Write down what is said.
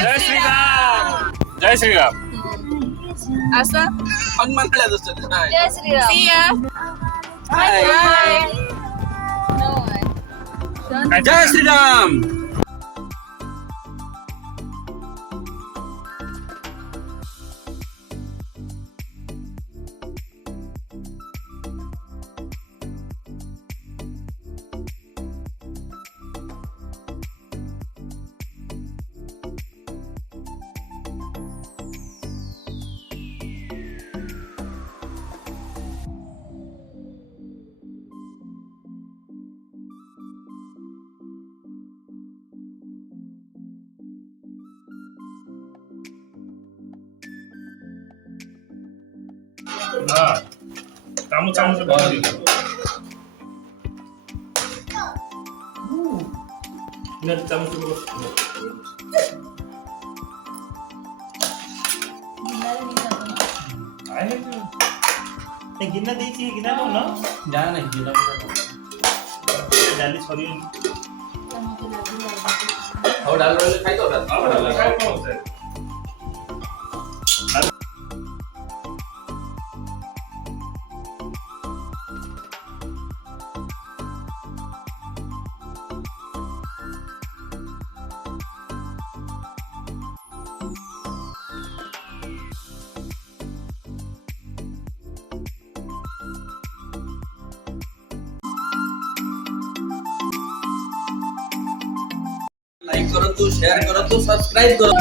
जय श्रीराम. जय श्रीराम. असं हनुमान जय जय Shriram. See ya. Bye. Bye. No. जय श्रीराम. चामच चामच बघा. चामच गिन्ना देखिए गिन्ना लो ना जाना नहीं जिला डाली सॉरी और डाल वाले खाई तो लाइक करो तो शेयर करो तो सब्सक्राइब करो.